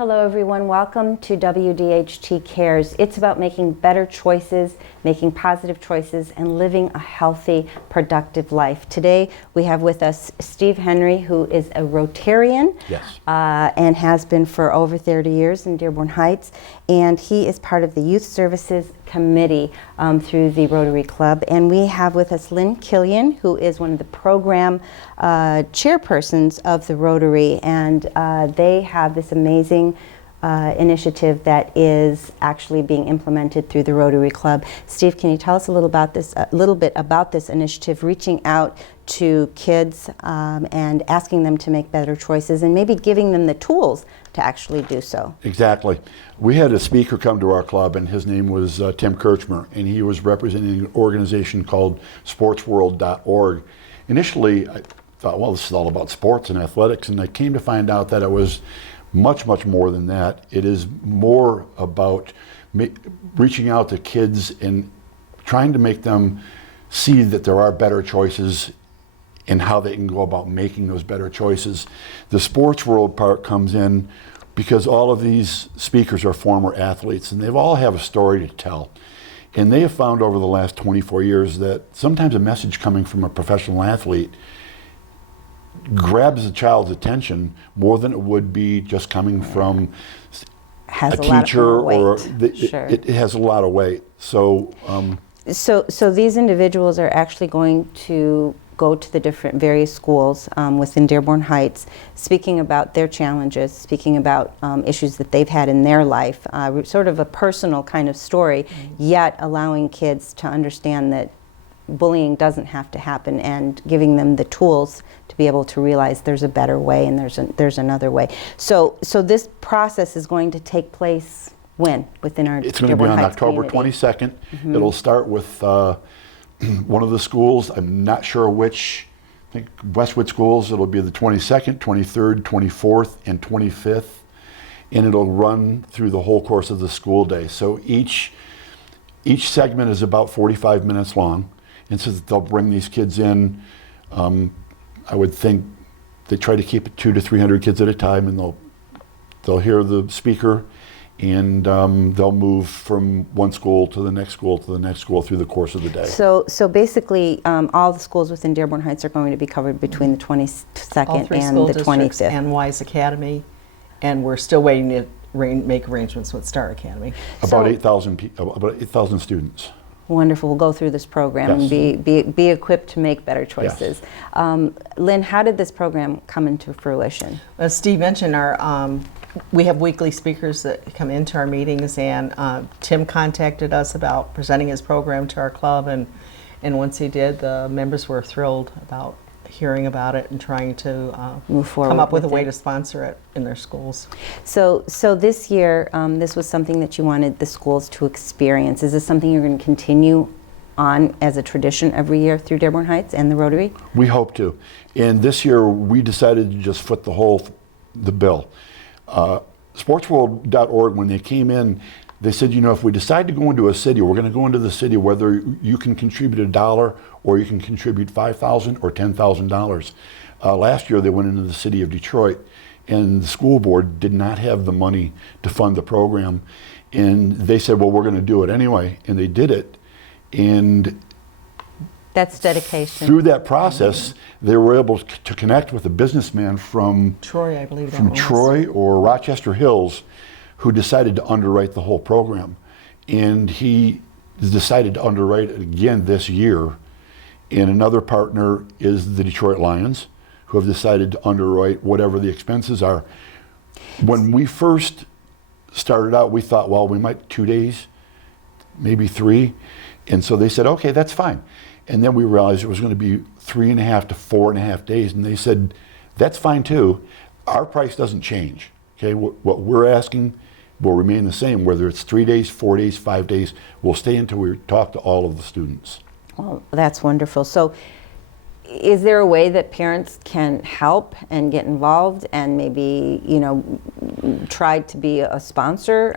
Hello everyone, welcome to WDHT Cares. It's about making better choices, making positive choices, and living a healthy, productive life. Today we have with us Steve Henry, who is a Rotarian. Yes. And has been for over 30 years in Dearborn Heights. And he is part of the Youth Services Committee through the Rotary Club. And we have with us Lynn Killian, who is one of the program chairpersons of the Rotary. And they have this amazing initiative that is actually being implemented through the Rotary Club. Steve, can you tell us a little bit about this initiative, reaching out to kids and asking them to make better choices and maybe giving them the tools to actually do so? Exactly. We had a speaker come to our club, and his name was Tim Kirchmer, and he was representing an organization called sportsworld.org. Initially, I thought, well, this is all about sports and athletics, and I came to find out that it was much, much more than that. It is more about reaching out to kids and trying to make them see that there are better choices and how they can go about making those better choices. The sports world part comes in because all of these speakers are former athletes, and they all have a story to tell. And they have found over the last 24 years that sometimes a message coming from a professional athlete grabs a child's attention more than it would be just coming from a teacher, or Sure. it has a lot of weight. So these individuals are actually going to go to the different various schools within Dearborn Heights, speaking about their challenges, speaking about issues that they've had in their life, sort of a personal kind of story, yet allowing kids to understand that bullying doesn't have to happen, and giving them the tools to be able to realize there's a better way and there's another way. So this process is going to take place when? Within our it's going to be on October 22nd. It'll start with one of the schools. I'm not sure which. I think Westwood schools. It'll be the 22nd, 23rd, 24th, and 25th, and it'll run through the whole course of the school day. So each segment is about 45 minutes long. And so that they'll bring these kids in. I would think they try to keep it 200 to 300 kids at a time, and they'll hear the speaker, and they'll move from one school to the next school to the next school through the course of the day. So basically, all the schools within Dearborn Heights are going to be covered between the 22nd and the 25th. And Wise Academy, and we're still waiting to make arrangements with Star Academy. About 8,000 students. Wonderful. We'll go through this program Yes. and be equipped to make better choices. Yes. Lynn, how did this program come into fruition? As Steve mentioned, we have weekly speakers that come into our meetings, and Tim contacted us about presenting his program to our club, and once he did, the members were thrilled about hearing about it and trying to Move forward come up with a with way it. to sponsor it in their schools. So this year, this was something that you wanted the schools to experience. Is this something you're going to continue on as a tradition every year through Dearborn Heights and the Rotary? We hope to. And this year we decided to just foot the bill. Sportsworld.org, when they came in, they said, you know, if we decide to go into a city, we're going to go into the city whether you can contribute $1 or you can contribute $5,000 or $10,000. Last year they went into the city of Detroit, and the school board did not have the money to fund the program. And they said, well, we're going to do it anyway. And they did it. And That's dedication. through that process, they were able to connect with a businessman from Troy, I believe that from was. Troy or Rochester Hills, who decided to underwrite the whole program. And he decided to underwrite it again this year. And another partner is the Detroit Lions, who have decided to underwrite whatever the expenses are. When we first started out, we thought, well, we might 2 days, maybe 3. And so they said, okay, that's fine. And then we realized it was going to be 3.5 to 4.5 days. And they said, that's fine too. Our price doesn't change. Okay, what we're asking will remain the same, whether it's 3 days, 4 days, 5 days. We'll stay until we talk to all of the students. Well, that's wonderful. So is there a way that parents can help and get involved and maybe, you know, try to be a sponsor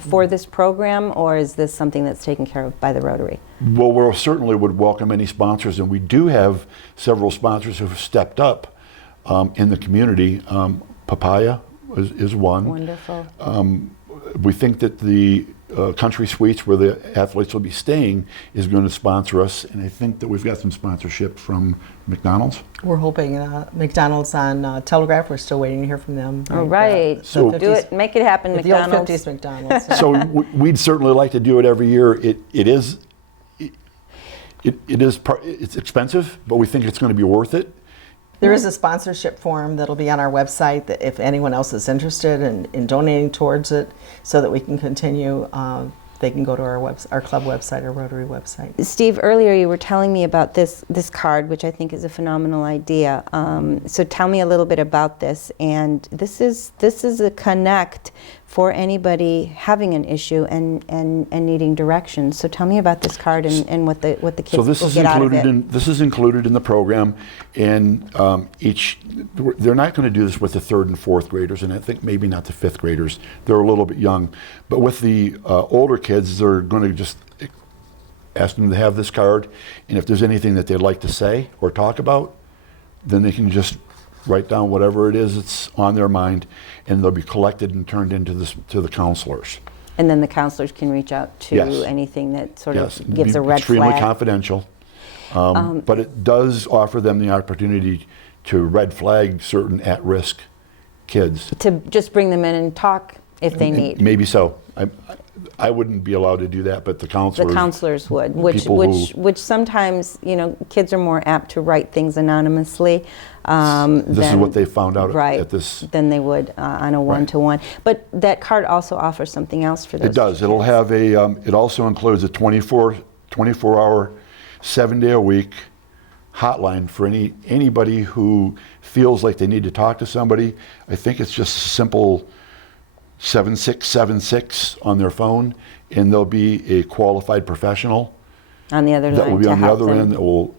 for this program, or is this something that's taken care of by the Rotary? Well, we certainly would welcome any sponsors, and we do have several sponsors who have stepped up in the community. Papaya is one. Wonderful. We think that the Country Suites, where the athletes will be staying, is going to sponsor us, and I think that we've got some sponsorship from McDonald's. We're hoping McDonald's on Telegraph. We're still waiting to hear from them. All right. So do it. Make it happen, The old McDonald's. 50s McDonald's. So we'd certainly like to do it every year. It's expensive, but we think it's going to be worth it. There is a sponsorship form that'll be on our website that if anyone else is interested in donating towards it so that we can continue, they can go to our club website or Rotary website. Steve, earlier you were telling me about this card, which I think is a phenomenal idea. So tell me a little bit about this. And this is a connect for anybody having an issue and needing direction. So tell me about this card and what the kids So this will is get out of it. this is included in the program, and they're not going to do this with the 3rd and 4th graders, and I think maybe not the 5th graders. They're a little bit young, but with the older kids, they're going to just ask them to have this card, and if there's anything that they'd like to say or talk about, then they can just write down whatever it is that's on their mind, and they'll be collected and turned into to the counselors. And then the counselors can reach out to Yes. anything that sort Yes, of gives a red extremely flag. confidential, but it does offer them the opportunity to red flag certain at-risk kids. To just bring them in and talk if they need. Maybe so. I wouldn't be allowed to do that, but the counselors. The counselors would, which people who- which sometimes, kids are more apt to write things anonymously. This is what they found out right, at this. than they would on a one-to-one. But that card also offers something else for those. It does. It'll have it also includes a 24-hour, 7-day-a-week hotline for anybody who feels like they need to talk to somebody. I think it's just a simple 7676 on their phone, and there'll be a qualified professional on the other that line will be to on the help other them. end that will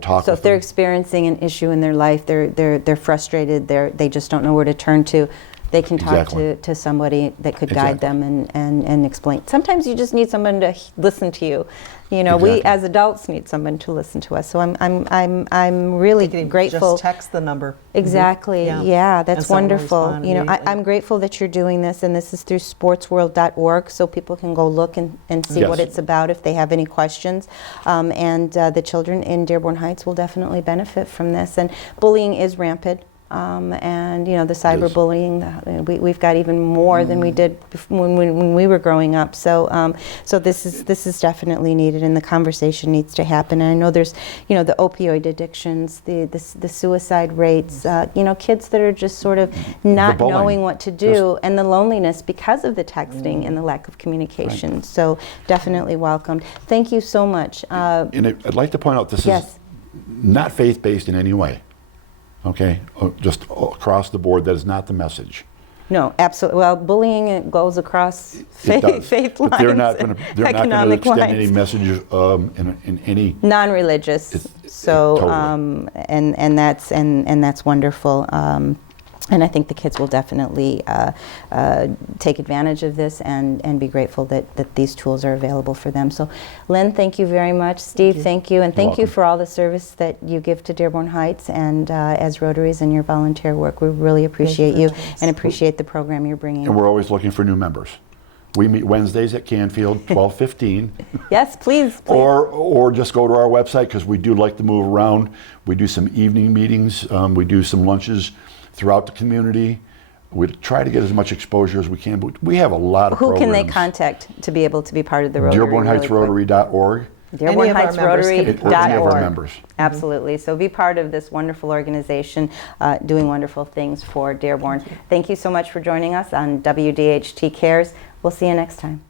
talk So with if they're them. experiencing an issue in their life, they're frustrated, they just don't know where to turn to, they can talk Exactly. to somebody that could guide them and explain. Sometimes you just need someone to listen to you. We Exactly. as adults need someone to listen to us. So I'm really You can grateful. Just text the number. Exactly. Mhm. Yeah, And that's someone will wonderful. respond immediately. I'm grateful that you're doing this, and this is through sportsworld.org, so people can go look and see Yes. what it's about if they have any questions. And the children in Dearborn Heights will definitely benefit from this. And bullying is rampant. And the cyberbullying, we've got even more than we did when we were growing up. So this is definitely needed, and the conversation needs to happen. And I know there's the opioid addictions, the suicide rates, kids that are just sort of not bullying. knowing what to do, and the loneliness because of the texting and the lack of communication. Right. So definitely welcomed. Thank you so much. And I'd like to point out this Yes. is not faith-based in any way. Okay, just across the board, that is not the message. No, absolutely. Well, bullying it goes across It does. faith But lines, they're not going to economic extend lines. any message in any. Non-religious. So totally. and that's wonderful. And I think the kids will definitely take advantage of this and be grateful that these tools are available for them. So, Lynn, thank you very much. Steve, thank you. And thank you welcome. for all the service that you give to Dearborn Heights and as Rotaries and your volunteer work. We really appreciate you and appreciate the program you're bringing. And we're always looking for new members. We meet Wednesdays at Canfield, 12:15. Yes, please. Or just go to our website, because we do like to move around. We do some evening meetings. We do some lunches throughout the community. We try to get as much exposure as we can, but we have a lot of Who programs. can they contact to be able to be part of the Rotary? DearbornHeightsRotary.org. Dearborn Any of our Heights members can be Rotary. Or any of our members. Absolutely. So be part of this wonderful organization doing wonderful things for Dearborn. Thank you so much for joining us on WDHT Cares. We'll see you next time.